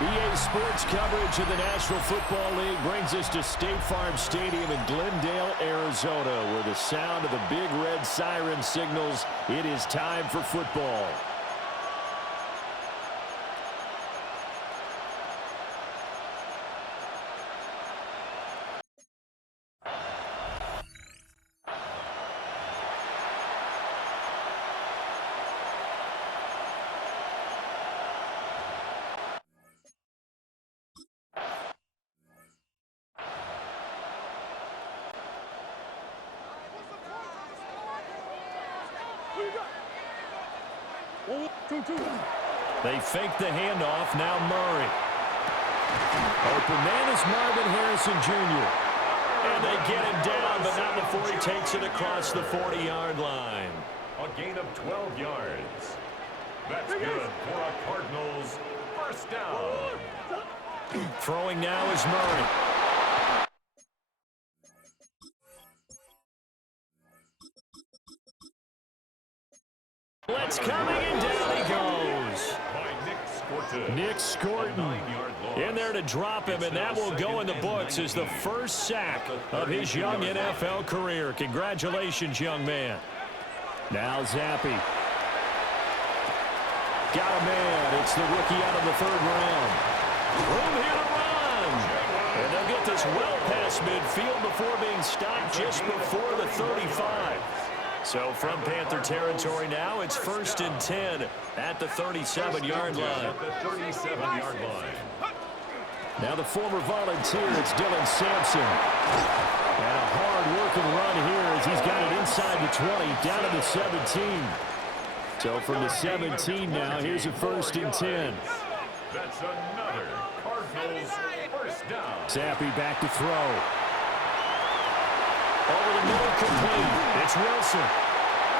EA Sports coverage of the National Football League brings us to State Farm Stadium in Glendale, Arizona, where the sound of the big red siren signals it is time for football. They fake the handoff. Now Murray. Open man is Marvin Harrison Jr. And they get him down, but not before he takes it across the 40-yard line. A gain of 12 yards. That's good for a Cardinals first down. Throwing now is Murray. Let's coming, and down he goes. Nick Scorton in there to drop him, and that will go in the books as the first sack of his young NFL career. Congratulations, young man. Now Zappi. Got a man. It's the rookie out of the third round. Room here to run. this well past midfield before being stopped just before the 35. So from Panther territory now, it's 1st and 10 at the 37-yard line. Now the former volunteer, it's Dylan Sampson. And a hard-working run here as he's got it inside the 20, down to the 17. So from the 17 now, here's a 1st and 10. That's another Cardinals first down. Zappi back to throw. Over the middle, complete. It's Wilson.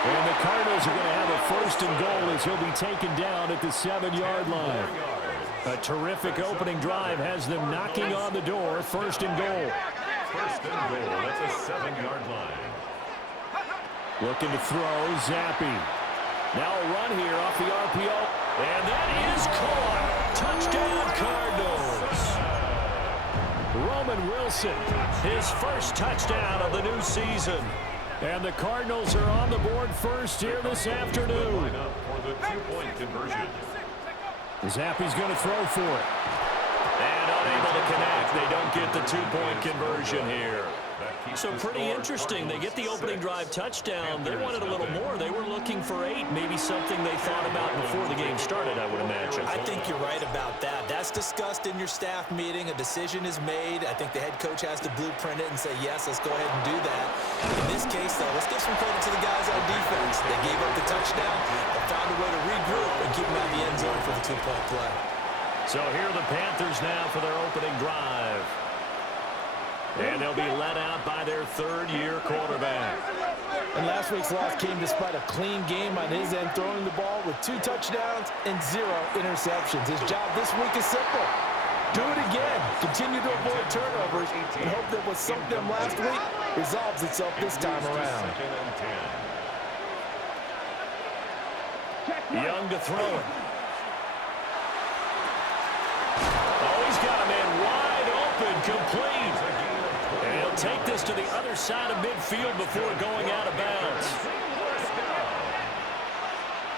And the Cardinals are going to have a 1st and goal as he'll be taken down at the 7-yard line. A terrific opening drive has them knocking on the door. 1st and goal. 1st and goal at the 7-yard line. Looking to throw, Zappi. Now a run here off the RPO. And that is caught. Touchdown, Cardinals. Roman Wilson, his first touchdown of the new season. And the Cardinals are on the board first here this afternoon. For the 2-point conversion. Zappi's going to throw for it. And unable to connect. They don't get the 2-point conversion here. So pretty interesting. They get the opening drive touchdown. They wanted a little more. They were looking for 8. Maybe something they thought about before the game started, I would imagine. I think you're right about that. That's discussed in your staff meeting. A decision is made. I think the head coach has to blueprint it and say, yes, let's go ahead and do that. In this case, though, let's give some credit to the guys on defense. They gave up the touchdown, but found a way to regroup and keep them out of the end zone for the 2-point play. So here are the Panthers now for their opening drive. And they'll be let out by their 3rd-year quarterback. And last week's loss came despite a clean game on his end, throwing the ball with 2 touchdowns and 0 interceptions. His job this week is simple. Do it again. Continue to avoid turnovers and hope that what sunk them last week resolves itself this time around. Young to throw it. Oh, he's got a man wide open, complete. And he'll take this to the other side of midfield before going out of bounds.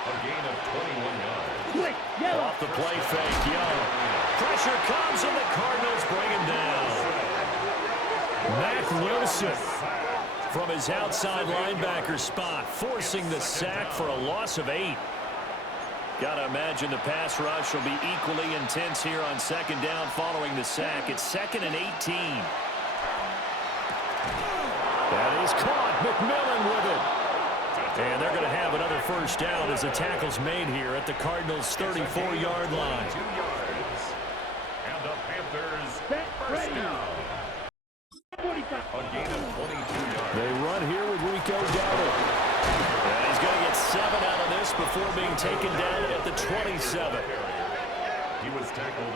A gain of 21 yards. Off the play fake, Young. Pressure comes and the Cardinals bring him down. Mac Wilson from his outside linebacker spot, forcing the sack for a loss of 8. Got to imagine the pass rush will be equally intense here on 2nd down following the sack. It's 2nd and 18. That is caught. McMillan with it. And they're going to have another 1st down as the tackle's made here at the Cardinals' 34-yard line. 2 yards. And the Panthers first down. A gain of 22 yards. They run here with Rico Dowdle. And he's going to get 7 out of this before being taken down at the 27.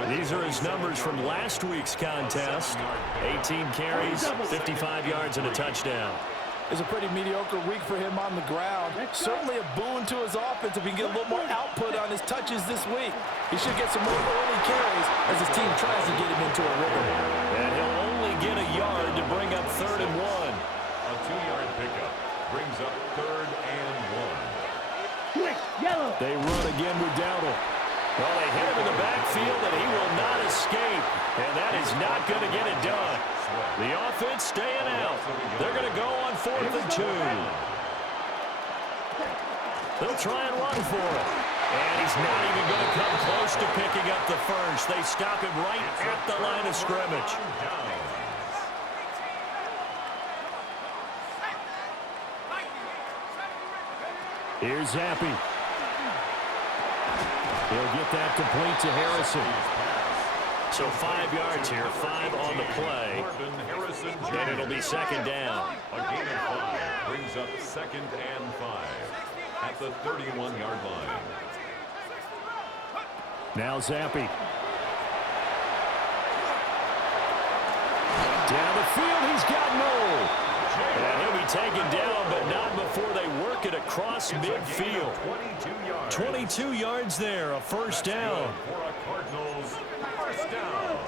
These are his numbers from last week's contest. 18 carries, 55 yards, and a touchdown. It's a pretty mediocre week for him on the ground. Certainly a boon to his offense if he can get a little more output on his touches this week. He should get some more early carries as his team tries to get him into a rhythm. And he'll only get a yard to bring up 3rd and 1. A 2-yard pickup brings up 3rd and 1. They run again with Dowdle. Well, they hit him in the backfield, and he will not escape. And that is not going to get it done. The offense staying out. They're going to go on 4th and 2. They'll try and run for it. And he's not even going to come close to picking up the first. They stop him right at the line of scrimmage. Here's Zappi. He'll get that complete to Harrison. So 5 yards here, 5 on the play. And it'll be 2nd down. A gain of 5 brings up 2nd and 5 at the 31-yard line. Now Zappi. Down the field, he's got Noel. And he'll be taken down, but not before they work it across midfield. 22 yards there, a 1st down. For a Cardinals first down.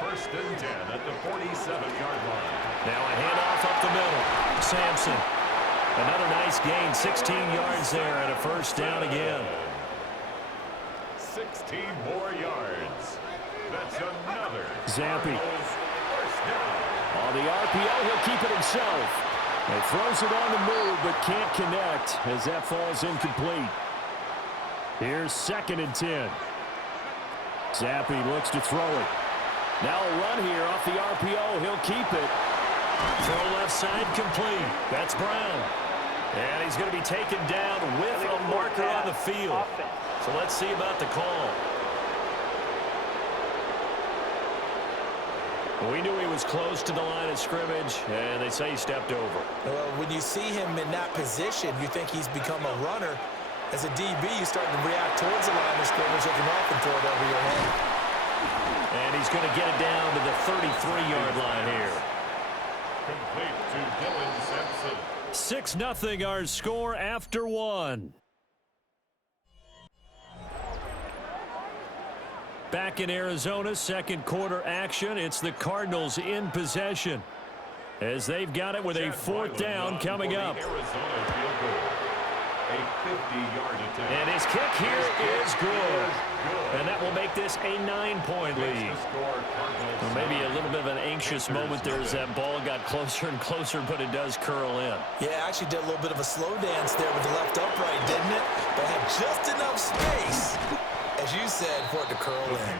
1st and 10 at the 47-yard line. Now a handoff up the middle. Sampson. Another nice gain, 16 yards there, and a 1st down again. 16 more yards. That's another Zappi. Cardinals down. On the RPO, he'll keep it himself. He throws it on the move, but can't connect as that falls incomplete. Here's 2nd and 10. Zappi looks to throw it. Now a run here off the RPO. He'll keep it. Throw left side complete. That's Brown. And he's going to be taken down with a marker on the field. So let's see about the call. We knew he was close to the line of scrimmage, and they say he stepped over. Well, when you see him in that position, you think he's become a runner. As a DB, you start to react towards the line of scrimmage, looking off and throw it over your head. And he's going to get it down to the 33-yard line here. Complete to Dylan Sampson. 6-0 our score after 1. Back in Arizona, second quarter action. It's the Cardinals in possession as they've got it with a 4th down coming up. A 50-yard attempt. And his kick here is good. And that will make this a 9-point lead. Well, maybe a little bit of an anxious moment there as that ball got closer and closer, but it does curl in. Yeah, actually did a little bit of a slow dance there with the left upright, didn't it? But had just enough space, as you said, for it to curl in.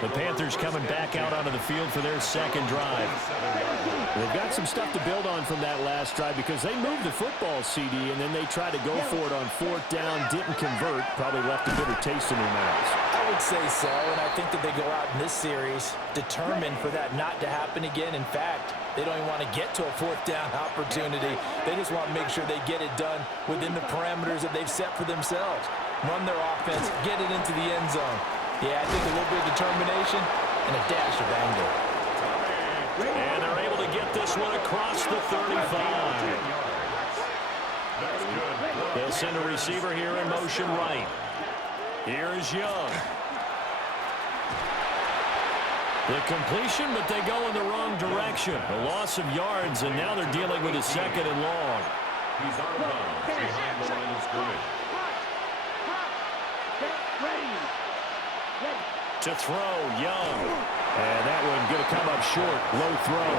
The Panthers coming back out onto the field for their second drive. They've got some stuff to build on from that last drive because they moved the football, CD, and then they tried to go for it on 4th down, didn't convert, probably left a bitter taste in their mouths. I would say so, and I think that they go out in this series determined for that not to happen again. In fact, they don't even want to get to a 4th down opportunity. They just want to make sure they get it done within the parameters that they've set for themselves. Run their offense, get it into the end zone. Yeah, I think a little bit of determination and a dash of anger. And they're able to get this one across the 35. They'll send a receiver here in motion right. Here's Young. The completion, but they go in the wrong direction. A loss of yards, and now they're dealing with a 2nd and long. He's out of bounds behind the line of scrimmage. To throw, Young. And that one going to come up short. Low throw.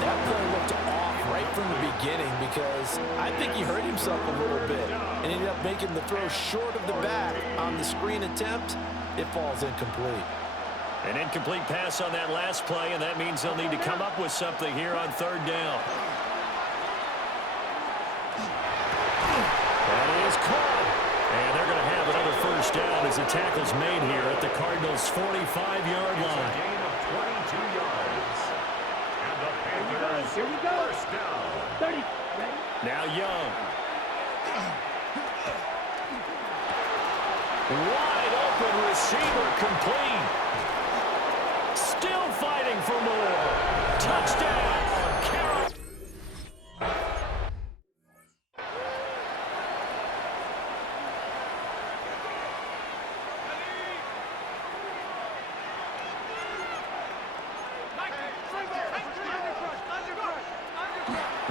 That play looked off right from the beginning because I think he hurt himself a little bit and ended up making the throw short of the back on the screen attempt. It falls incomplete. An incomplete pass on that last play, and that means they'll need to come up with something here on 3rd down. That is caught. And they're going to have another 1st down as the tackle's made here at the Cardinals' 45-yard line. Gain of 22 yards. And the Panthers, here we go. 1st down. 30. Now Young. Wide open receiver complete. Still fighting for more. Touchdown.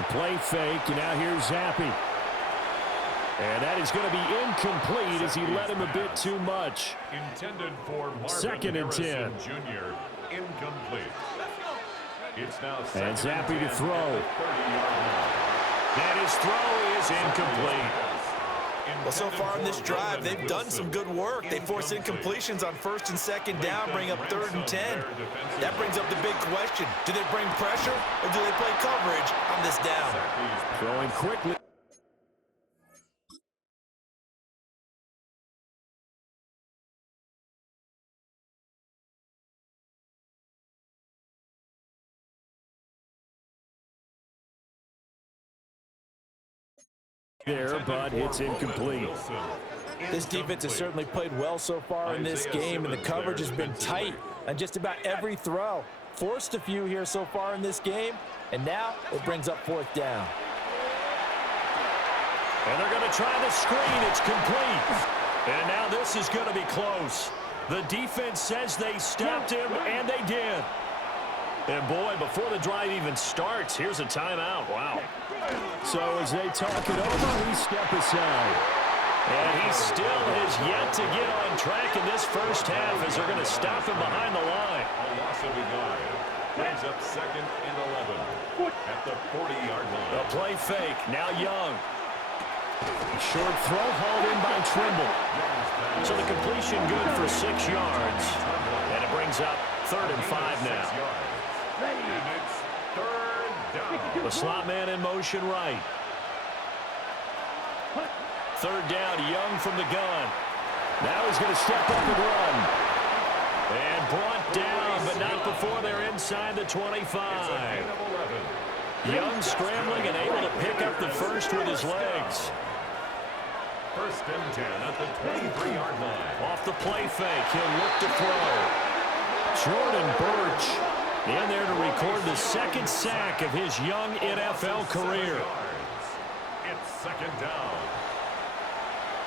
Play fake, and now here's Zappi. And that is going to be incomplete as he led him a bit too much. Intended for Marvin 2nd and 10. Jr. Incomplete. It's now and Zappi to throw. And his throw is incomplete. Well, so far in this drive, they've done some good work. They force incompletions on 1st and 2nd down, bring up 3rd and 10. That brings up the big question. Do they bring pressure or do they play coverage on this down? Throwing quickly. There, but it's incomplete. This defense has certainly played well so far in this game, and the coverage has been tight on just about every throw. Forced a few here so far in this game, and now it brings up 4th down. And they're going to try the screen. It's complete. And now this is going to be close. The defense says they stopped him, and they did. And boy, before the drive even starts, here's a timeout. Wow. So as they talk it over, we step aside. And he still has yet to get on track in this 1st half as they're going to stop him behind the line. A loss of a yard. Brings up 2nd and 11 at the 40-yard line. The play fake. Now Young. Short throw hauled in by Trimble. So the completion good for 6 yards. And it brings up 3rd and 5 now. And it's 3rd down. The slot man in motion right. 3rd down, Young from the gun. Now he's going to step up and run. And brought down, but not before they're inside the 25. Young scrambling and able to pick up the first with his legs. 1st and 10 at the 23-yard line. Off the play fake, he'll look to throw. Jordan Birch in there to record the 2nd sack of his young NFL career. It's 2nd down.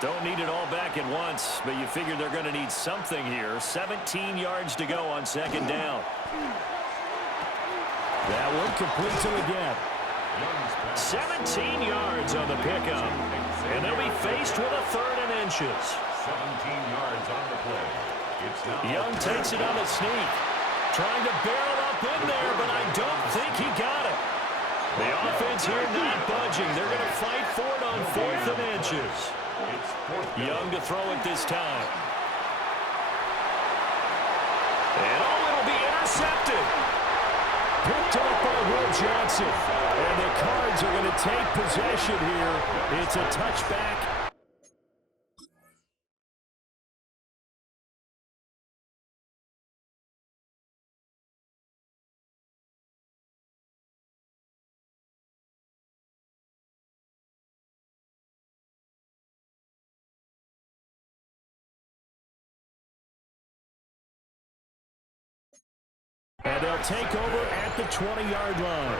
Don't need it all back at once, but you figure they're going to need something here. 17 yards to go on 2nd down. That one complete to the gap. 17 yards on the pickup. And they'll be faced with a 3rd and inches. 17 yards on the play. It's now Young takes it on the sneak. Trying to barrel up in there, but I don't think he got it. The offense here not budging. They're going to fight for it on 4th and inches. Young to throw it this time. And it'll be intercepted. Picked up by Will Johnson. And the Cards are going to take possession here. It's a touchback. And they'll take over at the 20-yard line.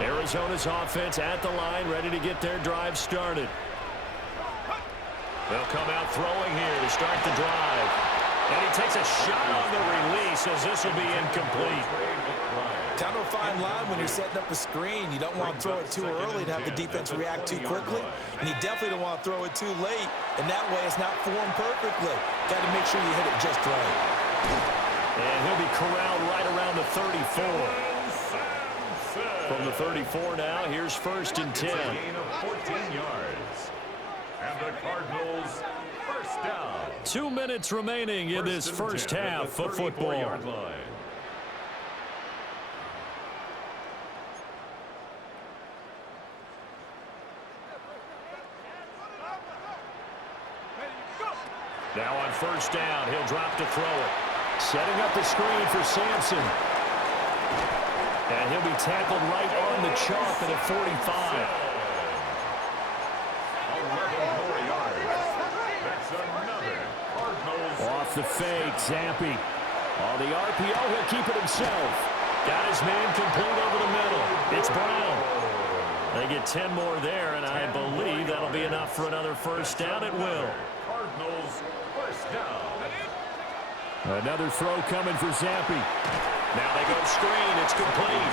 Arizona's offense at the line, ready to get their drive started. They'll come out throwing here to start the drive. And he takes a shot on the release as this will be incomplete. Kind of a fine line when you're setting up a screen. You don't want to throw it too early to have the defense react too quickly. And you definitely don't want to throw it too late. And that way it's not formed perfectly. Got to make sure you hit it just right. And he'll be corralled right around the 34. From the 34 now, here's 1st and 10. It's a gain of 14 yards. And the Cardinals, 1st down. 2 minutes remaining in this first half of football. Now on 1st down, he'll drop to throw it. Setting up the screen for Sampson. And he'll be tackled right on the chalk at a 45. 11 more yards. That's another Cardinals. Off the fake, Zampi. On the RPO, he'll keep it himself. Got his man complete over the middle. It's Brown. They get 10 more there, and I believe that'll be enough for another 1st down at will. Cardinals, 1st down. Another throw coming for Zampi. Now they go screen. It's complete.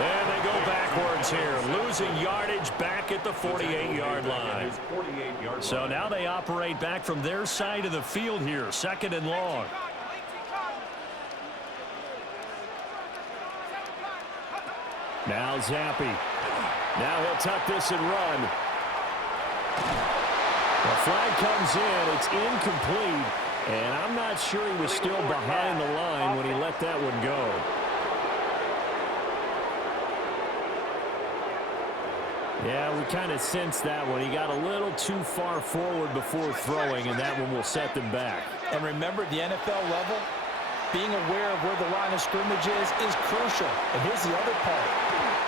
And they go backwards here, losing yardage back at the 48-yard line. So now they operate back from their side of the field here, 2nd and long. Now Zampi. Now he'll tuck this and run. The flag comes in. It's incomplete. And I'm not sure he was still behind the line when he let that one go. Yeah, we kind of sensed that one. He got a little too far forward before throwing, and that one will set them back. And remember, at the NFL level, being aware of where the line of scrimmage is crucial. And here's the other part.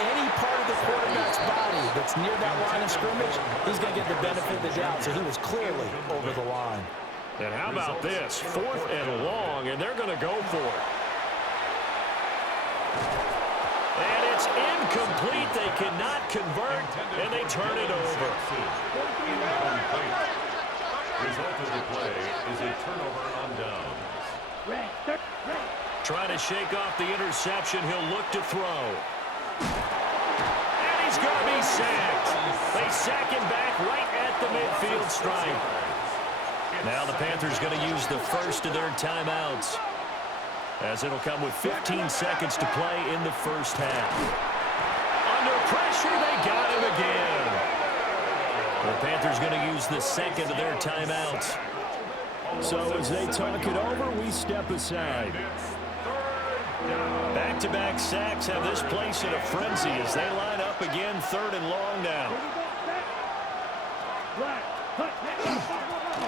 Any part of the quarterback's body that's near that line of scrimmage, he's going to get the benefit of the doubt. So he was clearly over the line. And how about this? 4th and long, and they're going to go for it. And it's incomplete. They cannot convert, and they turn it over. Result of the play is a turnover on downs. Trying to shake off the interception. He'll look to throw. And he's going to be sacked. They sack him back right at the midfield stripe. Now the Panthers going to use the first of their timeouts. as it'll come with 15 seconds to play in the first half. Under pressure, they got him again. The Panthers going to use the second of their timeouts. So as they talk it over, we step aside. Back-to-back sacks have this place in a frenzy as they line up again, 3rd and long now.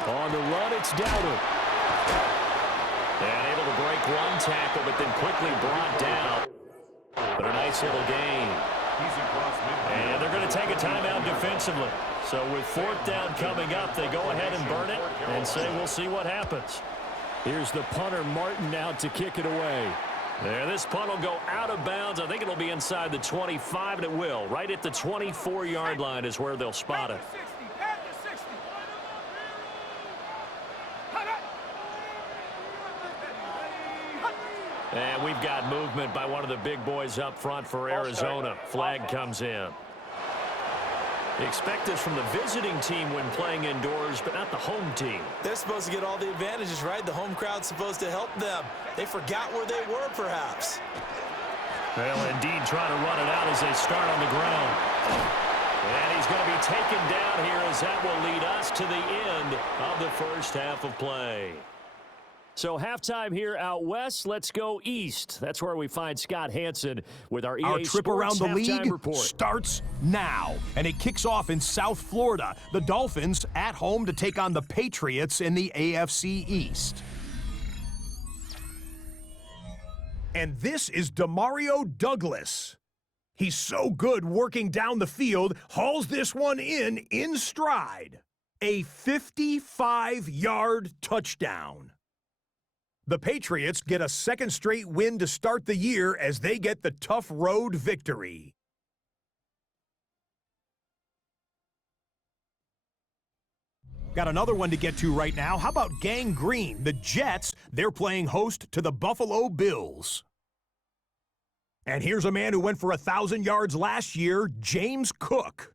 On the run, it's Dowdle. And able to break one tackle, but then quickly brought down. But a nice little gain. And they're going to take a timeout defensively. So with 4th down coming up, they go ahead and burn it and say we'll see what happens. Here's the punter, Martin, out to kick it away. There, this punt will go out of bounds. I think it'll be inside the 25, and it will. Right at the 24-yard line is where they'll spot it. And we've got movement by one of the big boys up front for Arizona. Flag comes in. They expect this from the visiting team when playing indoors, but not the home team. They're supposed to get all the advantages, right? The home crowd's supposed to help them. They forgot where they were, perhaps. Well, indeed, trying to run it out as they start on the ground. And he's going to be taken down here as that will lead us to the end of the first half of play. So halftime here out west. Let's go east. That's where we find Scott Hansen with our EA Our trip around the league report. Starts now, and it kicks off in South Florida. The Dolphins at home to take on the Patriots in the AFC East. And this is Demario Douglas. He's so good working down the field, hauls this one in stride. A 55-yard touchdown. The Patriots get a 2nd straight win to start the year as they get the tough road victory. Got another one to get to right now. How about Gang Green? The Jets, they're playing host to the Buffalo Bills. And here's a man who went for 1,000 yards last year, James Cook.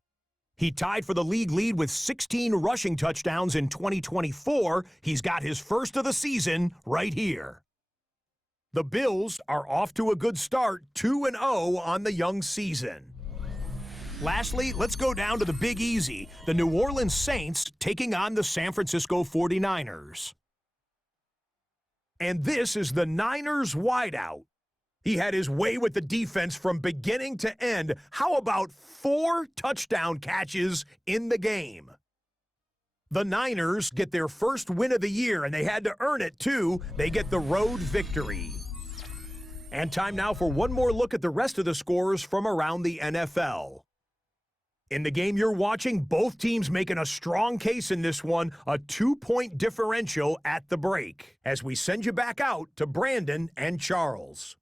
He tied for the league lead with 16 rushing touchdowns in 2024. He's got his first of the season right here. The Bills are off to a good start, 2-0 on the young season. Lastly, let's go down to the Big Easy. The New Orleans Saints taking on the San Francisco 49ers. And this is the Niners wideout. He had his way with the defense from beginning to end. How about 4 touchdown catches in the game? The Niners get their first win of the year, and they had to earn it, too. They get the road victory. And time now for one more look at the rest of the scores from around the NFL. In the game you're watching, both teams making a strong case in this one, a 2-point differential at the break, as we send you back out to Brandon and Charles.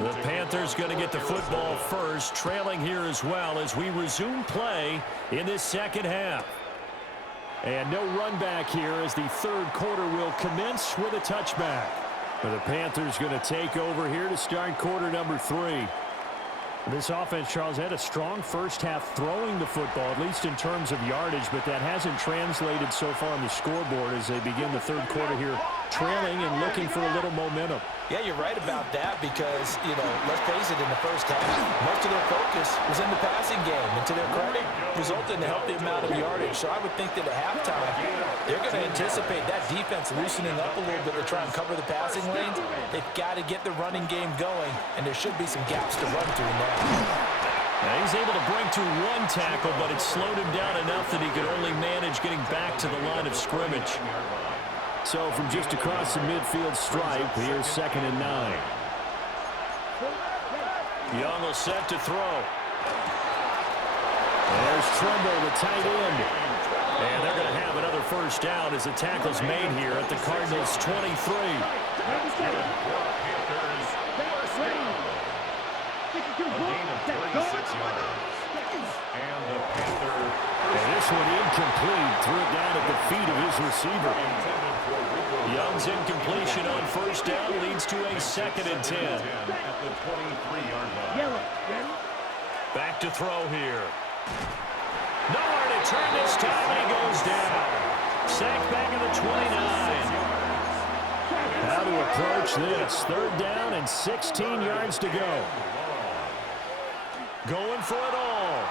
The Panthers going to get the football first, trailing here as well as we resume play in this second half. And no run back here as the 3rd quarter will commence with a touchback. But the Panthers going to take over here to start quarter number 3. This offense, Charles, had a strong first half throwing the football, at least in terms of yardage, but that hasn't translated so far on the scoreboard as they begin the 3rd quarter here, trailing and looking for a little momentum. Yeah, you're right about that because, let's face it, in the first half, most of their focus was in the passing game. And to their credit, resulted in a healthy amount of yardage. So I would think that at halftime, they're going to anticipate that defense loosening up a little bit to try and cover the passing lanes. They've got to get the running game going, and there should be some gaps to run through now. Now he's able to break to 1 tackle, but it slowed him down enough that he could only manage getting back to the line of scrimmage. So from just across the midfield stripe, here's 2nd and 9. Young will set to throw. There's Trumbull, the tight end. And they're going to have another first down as the tackle's made here at the Cardinals' 23. And this one incomplete. Threw it down at the feet of his receiver. Young's incompletion on first down leads to a 2nd and 10. At the 23-yard line. Back to throw here. Nowhere to turn this time, and he goes down. Sacked back at the 29. How to approach this. 3rd down and 16 yards to go. Going for it all.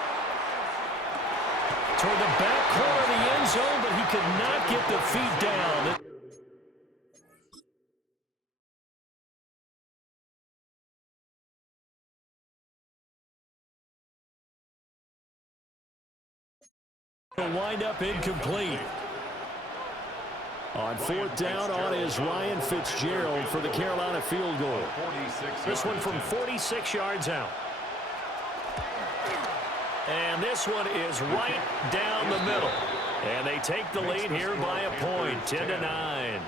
Toward the back corner of the end zone, but he could not get the feet down. Will wind up incomplete. On 4th down on is Ryan Fitzgerald for the Carolina field goal. This one from 46 yards out. And this one is right down the middle. And they take the lead here by a point, 10-9.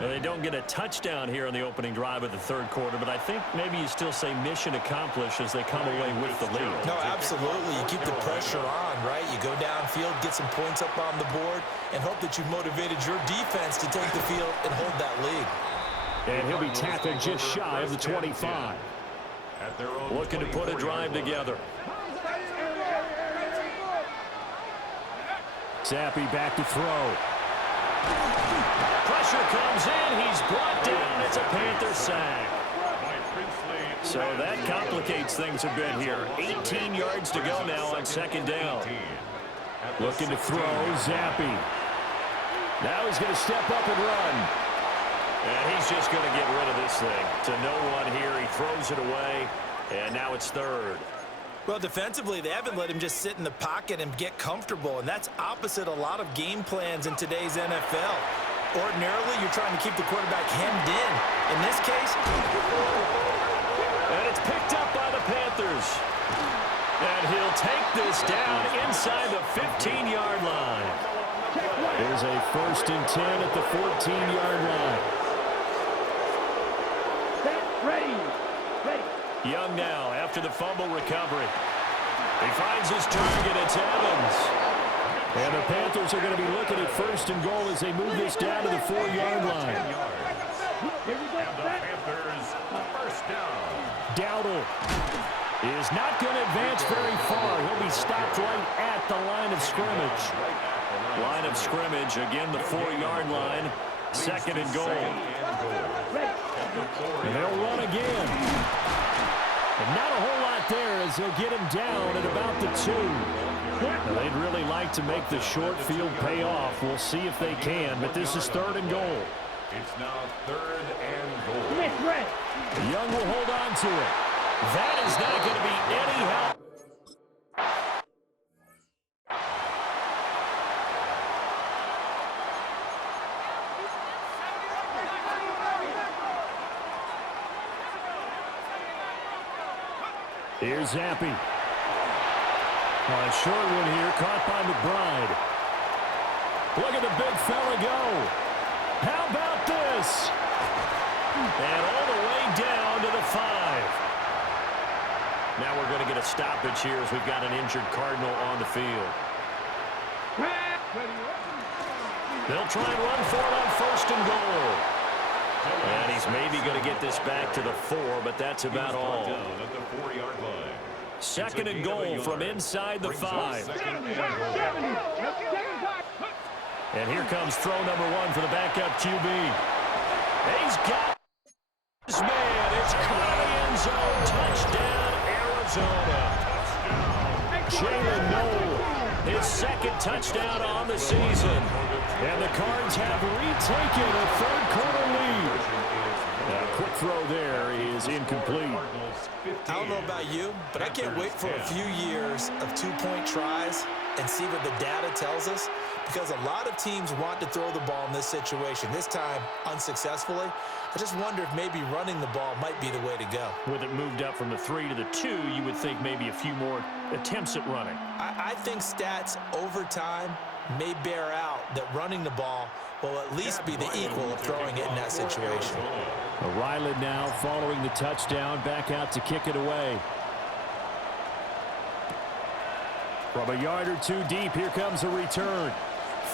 Well, they don't get a touchdown here in the opening drive of the 3rd quarter, but I think maybe you still say mission accomplished as they come away with the lead. No, absolutely. You keep the pressure on, right? You go downfield, get some points up on the board, and hope that you've motivated your defense to take the field and hold that lead. And he'll be tackled just shy of the 25. Looking to put a drive together. Zappi back to throw. Pressure comes in. He's brought down. It's a Panther sack. So that complicates things a bit here. 18 yards to go now on 2nd down. Looking to throw. Zappi. Now he's going to step up and run. And he's just going to get rid of this thing. To no one here. He throws it away. And now it's 3rd. Well, defensively, they haven't let him just sit in the pocket and get comfortable, and that's opposite a lot of game plans in today's NFL. Ordinarily, you're trying to keep the quarterback hemmed in. In this case, and it's picked up by the Panthers. And he'll take this down inside the 15-yard line. There's a 1st and 10 at the 14-yard line. Ready. Young now after the fumble recovery. He finds his target. It's Evans. And the Panthers are going to be looking at 1st and goal as they move this down to the 4-yard line. And the Panthers, 1st down. Dowdle is not going to advance very far. He'll be stopped right at the line of scrimmage. Line of scrimmage, again the 4-yard line. 2nd and goal. And they'll run again. And not a whole lot there as they'll get him down at about the 2. They'd really like to make the short field pay off. We'll see if they can, but this is 3rd and goal. It's now 3rd and goal. Young will hold on to it. That is not going to be any help. Here's Zappi. A short one here, caught by McBride. Look at the big fella go. How about this? And all the way down to the 5. Now we're going to get a stoppage here as we've got an injured Cardinal on the field. They'll try and run for it on 1st and goal. And he's maybe going to get this back to the 4, but that's about all. 2nd and goal from inside the 5. And here comes throw number 1 for the backup QB. He's got his man. It's caught in the end zone. Touchdown, Arizona. Jalen Noel, his 2nd touchdown on the season. And the Cards have retaken a 3rd quarter lead. A quick throw there is incomplete. I don't know about you, but I can't wait for a few years of 2-point tries and see what the data tells us, because a lot of teams want to throw the ball in this situation. This time, unsuccessfully. I just wonder if maybe running the ball might be the way to go. With it moved up from the 3 to the 2, you would think maybe a few more attempts at running. I think stats over time may bear out that running the ball will at least be the equal of throwing it in that situation. Ryland now following the touchdown, back out to kick it away. From a yard or two deep, here comes a return.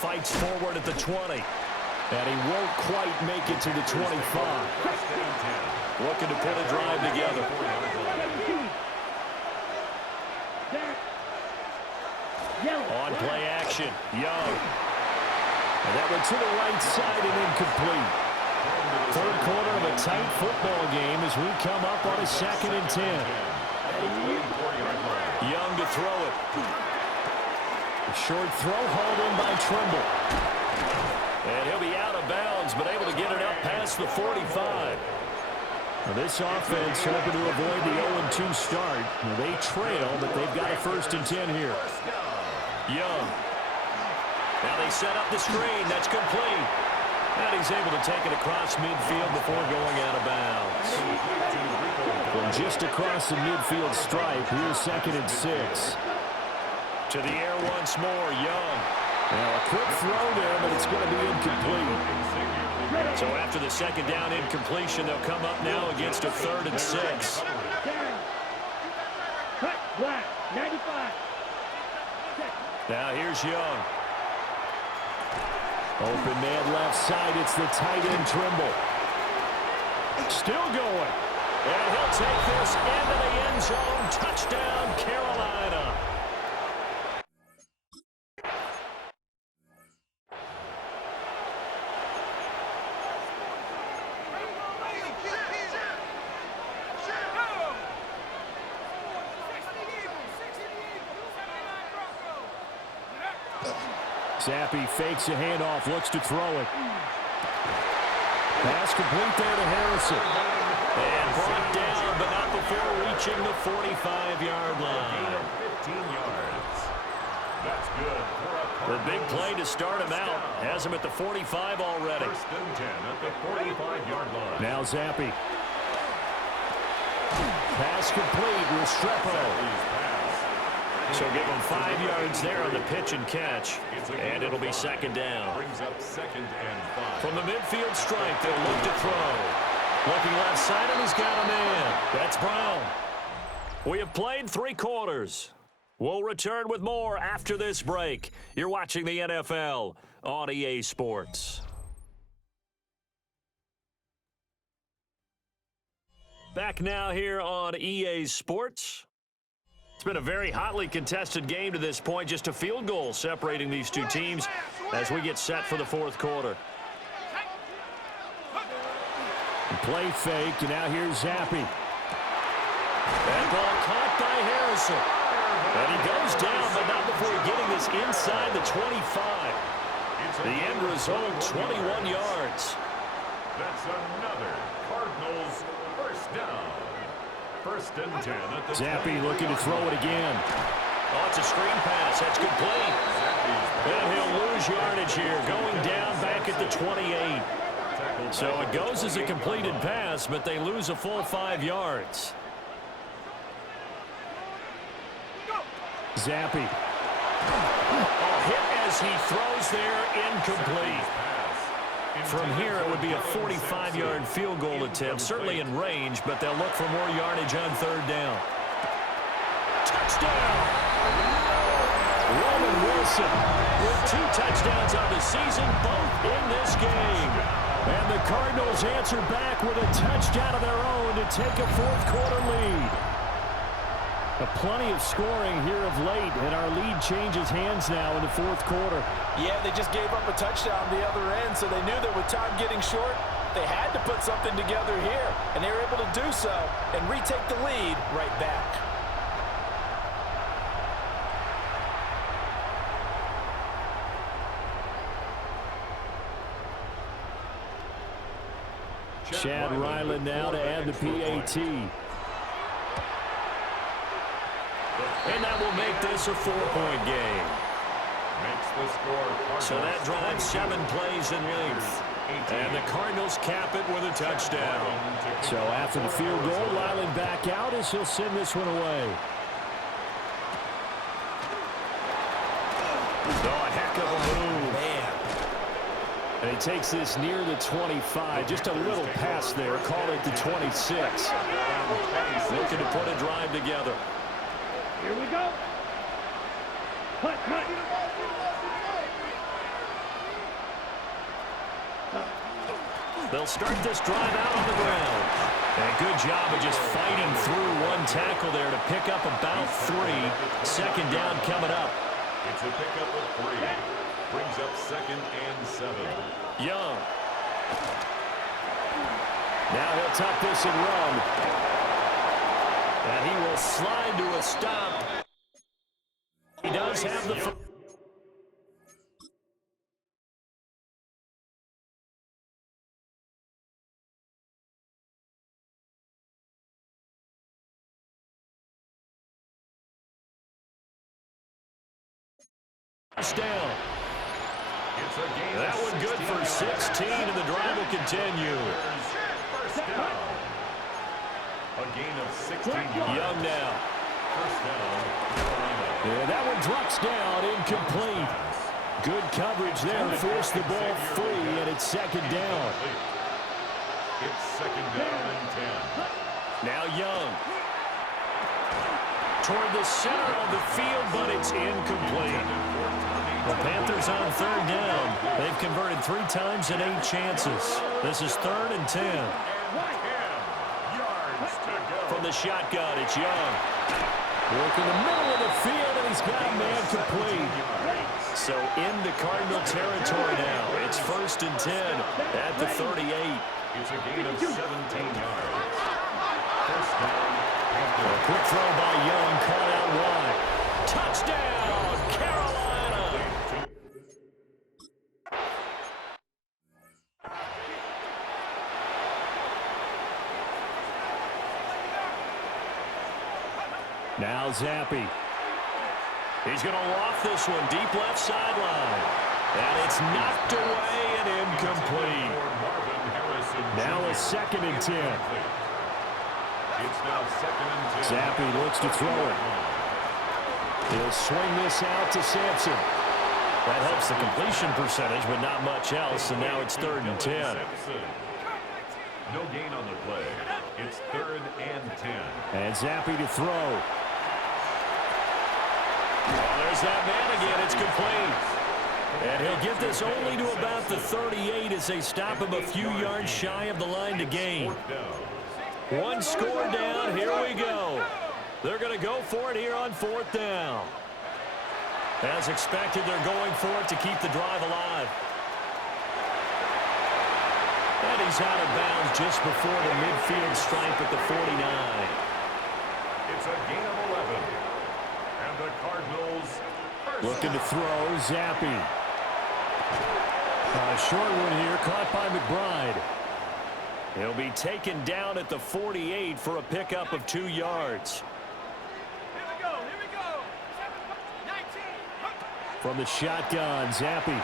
Fights forward at the 20. And he won't quite make it to the 25. Looking to put a drive together. On play action, Young. And that went to the right side and incomplete. Third quarter of a tight football game as we come up on a 2nd and 10. Young to throw it. A short throw hauled in by Trimble. And he'll be out of bounds, but able to get it up past the 45. Now this offense hoping to avoid the 0-2 start. Now they trail, but they've got a 1st and 10 here. Young. Now they set up the screen. That's complete. And he's able to take it across midfield before going out of bounds. From just across the midfield stripe, here's 2nd and 6. To the air once more, Young. Now a quick throw there, but it's going to be incomplete. So after the 2nd down incompletion, they'll come up now against a 3rd and 6. Now here's Young. Open man left side. It's the tight end Trimble. Still going. And he'll take this into the end zone. Touchdown, Carolina. Zappi fakes a handoff, looks to throw it. Pass complete there to Harrison. And brought down, but not before reaching the 45-yard line. 15 yards. That's good. The big play to start him out. Has him at the 45 already. 1st and 10 at the 45-yard line. Now Zappi. Pass complete, Restrepo. So give him 5 yards there on the pitch and catch. And it'll be 2nd down. Brings up 2nd and 5. From the midfield stripe, they'll look to throw. Looking left side, and he's got a man. That's Brown. We have played 3 quarters. We'll return with more after this break. You're watching the NFL on EA Sports. Back now here on EA Sports. It's been a very hotly contested game to this point. Just a field goal separating these two teams as we get set for the 4th quarter. Play fake, and now here's Zappi. That ball caught by Harrison. And he goes down, but not before getting this inside the 25. The end result, 21 yards. That's another Cardinals 1st down. 1st and 10 at the Zappi looking to throw it again. Oh, it's a screen pass. That's complete. And he'll lose yardage here, going down back at the 28. So it goes as a completed pass, but they lose a full 5 yards. Zappi. Oh, hit as he throws there, incomplete. From here, it would be a 45-yard field goal attempt, certainly in range, but they'll look for more yardage on 3rd down. Touchdown! Roman Wilson with 2 touchdowns on the season, both in this game. And the Cardinals answer back with a touchdown of their own to take a 4th quarter lead. Plenty of scoring here of late, and our lead changes hands now in the 4th quarter. Yeah, they just gave up a touchdown the other end, so they knew that with time getting short, they had to put something together here, and they were able to do so and retake the lead right back. Chad Ryland now to add the PAT. And that will make this a 4-point game. Makes the score. So that drives 7 plays in length. And the Cardinals cap it with a touchdown. So after the field goal, Ryland back out as he'll send this one away. Oh, a heck of a move. Man. And he takes this near the 25. Just a little pass there. Call it the 26. Looking to put a drive together. Here we go. They'll start this drive out on the ground. And good job of just fighting through one tackle there to pick up about 3. Second down coming up. It's a pickup of 3. Brings up 2nd and 7. Young. Now he'll tuck this and run. And he will slide to a stop. He does have the... down. That one good for 16, and the drive will continue. First down. A gain of 16 yards. Young now. First down, Carolina. Yeah, that one drops down, incomplete. Good coverage there, forced the ball free, and it's second down. It's second down and 10. Now Young. Toward the center of the field, but it's incomplete. The Panthers on third down. They've converted 3 times in 8 chances. This is 3rd and 10. Yards to go. From the shotgun, it's Young. Work in the middle of the field, and he's got a man complete. So into Cardinal territory now. It's 1st and 10 at the 38. It's a gain of 17 yards. First down. A quick throw by Young, caught out wide. Touchdown, Carolina! Now Zappi. He's going to loft this one deep left sideline. And it's knocked away and incomplete. Now a 2nd and 10. It's now 2nd and 10. Zappi looks to throw it. He'll swing this out to Sampson. That helps the completion percentage, but not much else, and now it's 3rd and 10. No gain on the play. It's 3rd and 10. And Zappi to throw. Oh, there's that man again. It's complete. And he'll get this only to about the 38 as they stop him a few yards shy of the line to gain. 1 score down. Here we go. They're going to go for it here on 4th down. As expected, they're going for it to keep the drive alive. And he's out of bounds just before the midfield stripe at the 49. It's a gain of 11. And the Cardinals looking to throw. Zappi. A short one here, caught by McBride. He'll be taken down at the 48 for a pickup of 2 yards. Here we go. 19. From the shotgun, Zappi.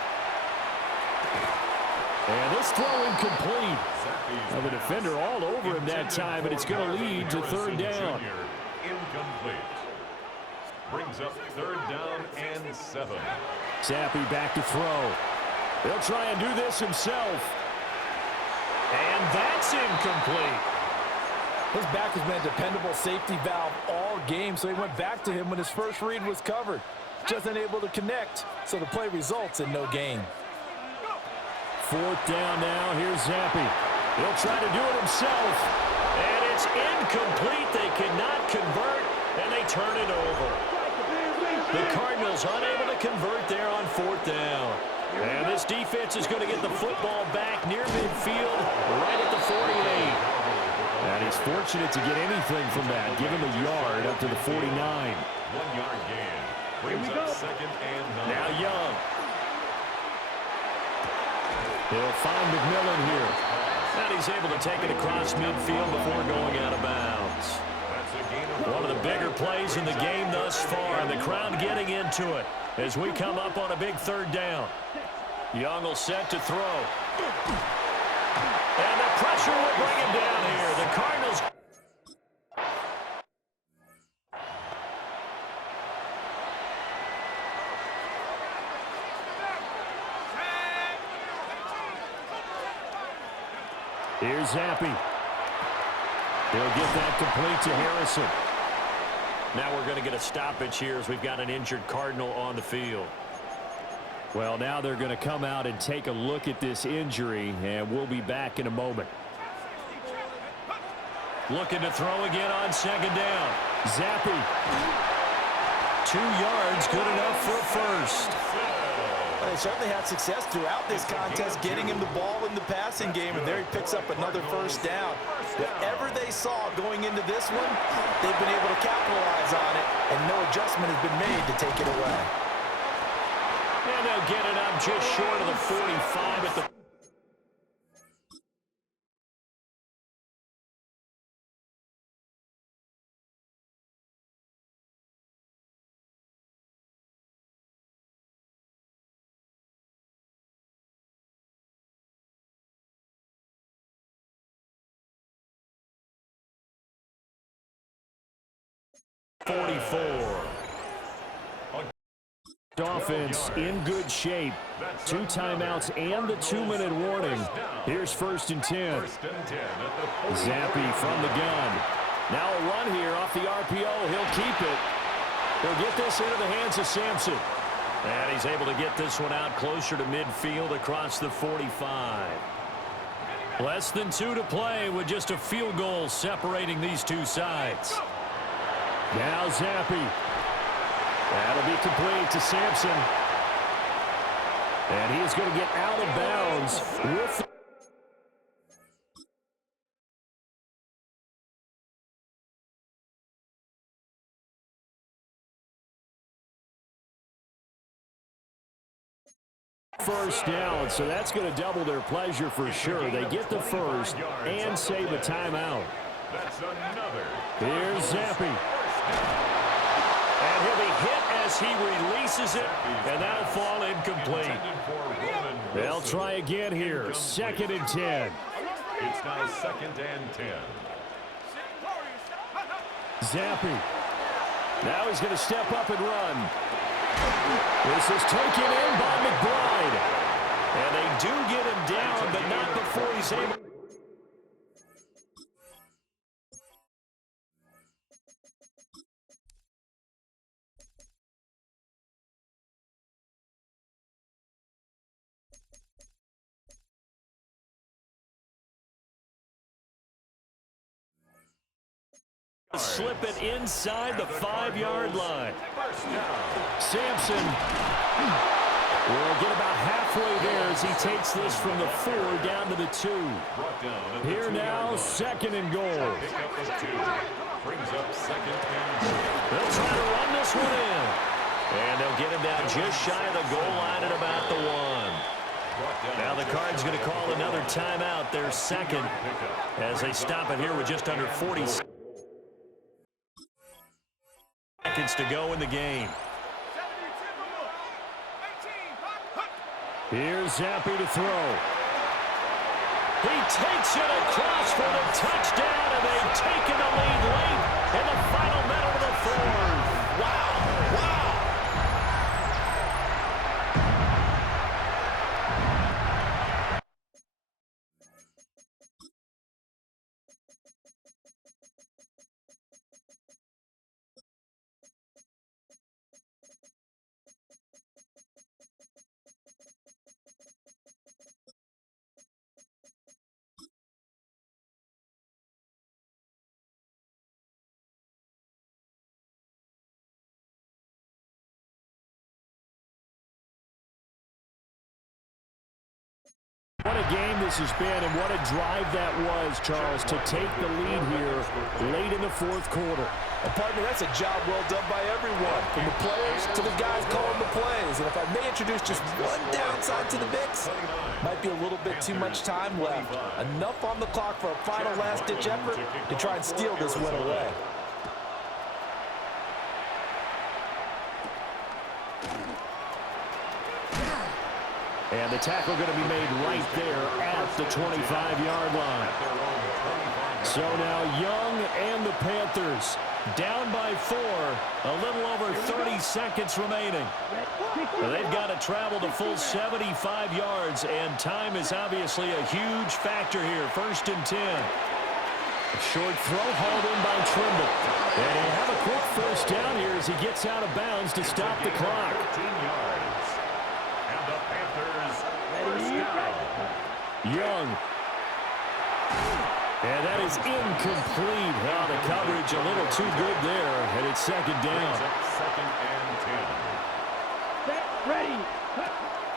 And this throw incomplete. Now the defender all over him that time, and it's going to lead to 3rd down. Incomplete. Brings up 3rd down and 7. Zappi back to throw. He'll try and do this himself. And that's incomplete. His back has been a dependable safety valve all game, so he went back to him when his first read was covered. Just unable to connect, so the play results in no gain. 4th down now. Here's Zappi. He'll try to do it himself. And it's incomplete. They cannot convert, and they turn it over. The Cardinals unable to convert there on 4th down. And this defense is going to get the football back near midfield, right at the 48. And he's fortunate to get anything from that, given the yard up to the 49. 1 yard gain. Brings up 2nd and 9. Now Young. He'll find McMillan here. And he's able to take it across midfield before going out of bounds. One of the bigger plays in the game thus far, and the crowd getting into it as we come up on a big 3rd down. Young will set to throw. And the pressure will bring him down here. The Cardinals... Here's Zappi. He'll get that complete to Harrison. Now we're going to get a stoppage here as we've got an injured Cardinal on the field. Well, now they're going to come out and take a look at this injury, and we'll be back in a moment. Looking to throw again on second down. Zappi. 2 yards, good enough for first. Well, they certainly had success throughout this contest getting him the ball in the passing game, and there he picks up another first down. Whatever they saw going into this one, they've been able to capitalize on it, and no adjustment has been made to take it away. And they'll get it up just short of the 45 at the... Offense in good shape. 2 timeouts and the 2-minute warning. Here's 1st and 10. Zappi from the gun. Now a run here off the RPO. He'll keep it. He'll get this into the hands of Sampson. And he's able to get this one out closer to midfield across the 45. Less than 2 to play with just a field goal separating these two sides. Now Zappi. That'll be complete to Sampson. And he is going to get out of bounds with... first down, so that's going to double their pleasure for sure. They get the first and save a timeout. Here's Zappi. And he'll be hit as he releases it, and that'll fall incomplete. They'll try again here. 2nd and 10. It's now 2nd and 10. Zappi. Now he's going to step up and run. This is taken in by McBride. And they do get him down, but not before he's able... slip it inside the 5-yard line. Sampson will get about halfway there as he takes this from the 4 down to the 2. Here now, 2nd and goal. Brings up 2nd and goal. They'll try to run this one in. And they'll get him down just shy of the goal line at about the 1. Now the Cards going to call another timeout, their 2nd, as they stop it here with just under 40 seconds to go in the game. Here's Zappi to throw. He takes it across for the touchdown, and they've taken the lead late in the final minute of the 4th. Wow, wow. What a game this has been, and what a drive that was, Charles, to take the lead here late in the 4th quarter. And partner, that's a job well done by everyone, from the players to the guys calling the plays. And if I may introduce just one downside to the mix, might be a little bit too much time left. Enough on the clock for a final last-ditch effort to try and steal this win away. And the tackle going to be made right there at the 25-yard line. So now Young and the Panthers down by 4, a little over 30 seconds remaining. They've got to travel the full 75 yards, and time is obviously a huge factor here. 1st and 10. A short throw hauled in by Trimble. And he'll have a quick first down here as he gets out of bounds to stop the clock. 15 yards. And the Panthers first down. Young. And that is incomplete. Oh, the coverage a little too good there. And it's second down. Second and 10. Set, ready.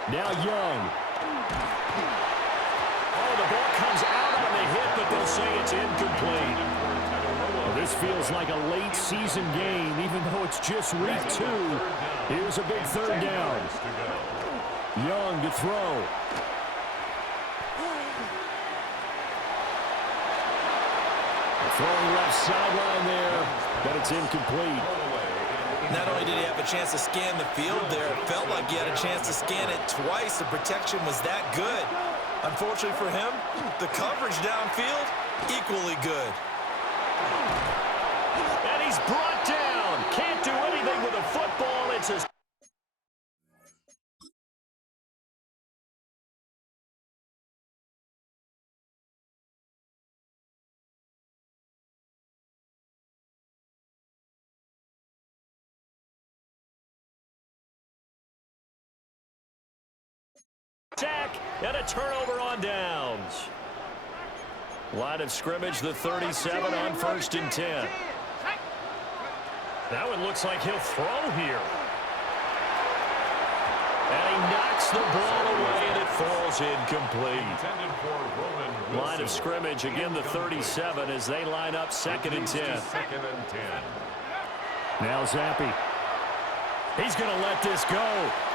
Now Young. Oh, the ball comes out on the hit, but they'll say it's incomplete. Well, this feels like a late season game, even though it's just week 2. Here's a big third down. Young to throw. Throwing left sideline there, but it's incomplete. Not only did he have a chance to scan the field there, it felt like he had a chance to scan it twice. The protection was that good. Unfortunately for him, the coverage downfield, equally good. And he's brought down. Can't do anything with a football. It's a sack and a turnover on downs. Line of scrimmage, the 37 on 1st and 10. That one looks like he'll throw here. And he knocks the ball away, and it falls incomplete. Line of scrimmage, again the 37 as they line up 2nd and 10. Second and 10. Now Zappi. He's going to let this go.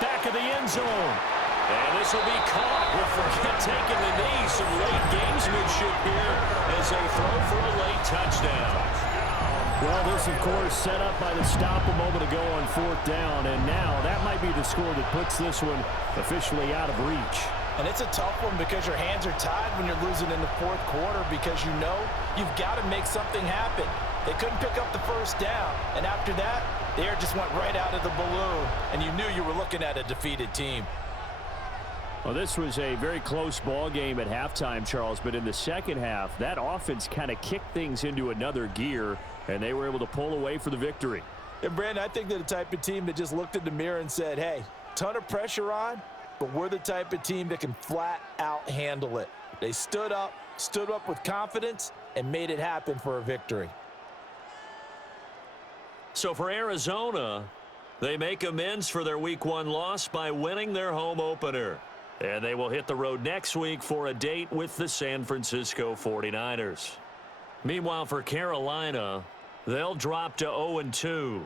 Back of the end zone. And this will be caught. We'll forget taking the knee. Some late gamesmanship here as they throw for a late touchdown. Well, this, of course, set up by the stop a moment ago on 4th down, and now that might be the score that puts this one officially out of reach. And it's a tough one because your hands are tied when you're losing in the 4th quarter because you know you've got to make something happen. They couldn't pick up the first down, and after that, the air just went right out of the balloon, and you knew you were looking at a defeated team. Well, this was a very close ball game at halftime, Charles, but in the second half, that offense kind of kicked things into another gear, and they were able to pull away for the victory. And, Brandon, I think they're the type of team that just looked in the mirror and said, hey, ton of pressure on, but we're the type of team that can flat out handle it. They stood up with confidence, and made it happen for a victory. So for Arizona, they make amends for their Week 1 loss by winning their home opener. And they will hit the road next week for a date with the San Francisco 49ers. Meanwhile, for Carolina, they'll drop to 0-2.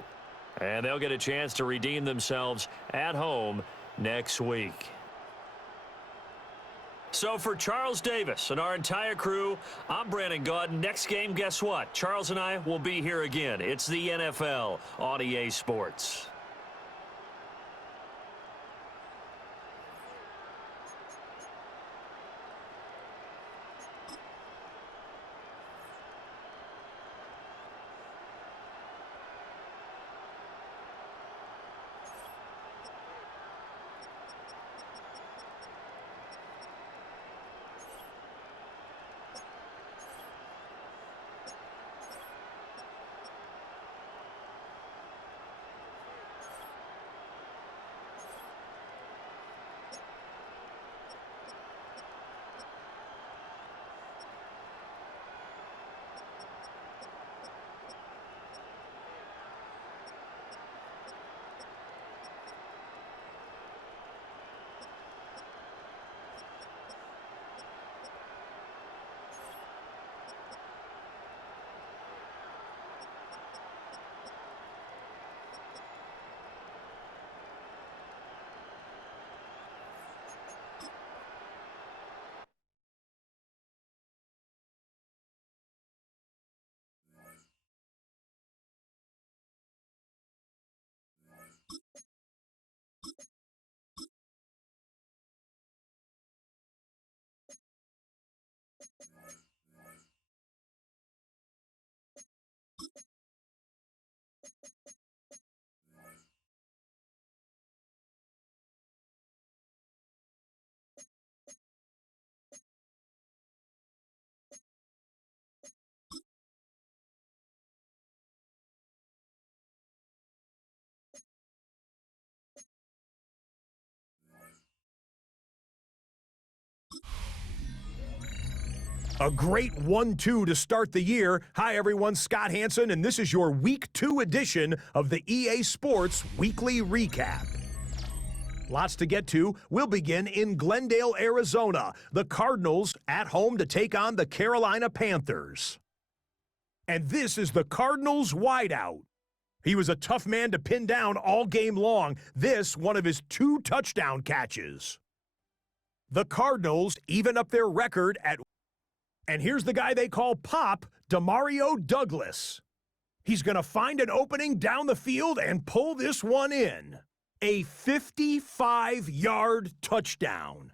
And they'll get a chance to redeem themselves at home next week. So for Charles Davis and our entire crew, I'm Brandon Gaudin. Next game, guess what? Charles and I will be here again. It's the NFL on EA Sports. A great 1-2 to start the year. Hi, everyone. Scott Hansen, and this is your Week 2 edition of the EA Sports Weekly Recap. Lots to get to. We'll begin in Glendale, Arizona. The Cardinals at home to take on the Carolina Panthers. And this is the Cardinals wideout. He was a tough man to pin down all game long. This, one of his 2 touchdown catches. The Cardinals even up their record at... And here's the guy they call Pop, Demario Douglas. He's going to find an opening down the field and pull this one in. A 55-yard touchdown.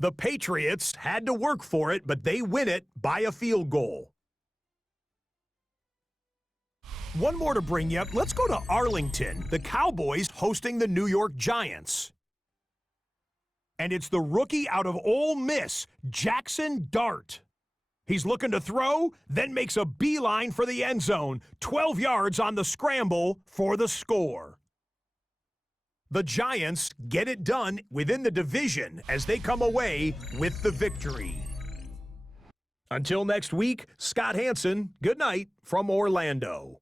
The Patriots had to work for it, but they win it by a field goal. One more to bring you up. Let's go to Arlington. The Cowboys hosting the New York Giants. And it's the rookie out of Ole Miss, Jackson Dart. He's looking to throw, then makes a beeline for the end zone. 12 yards on the scramble for the score. The Giants get it done within the division as they come away with the victory. Until next week, Scott Hansen, good night from Orlando.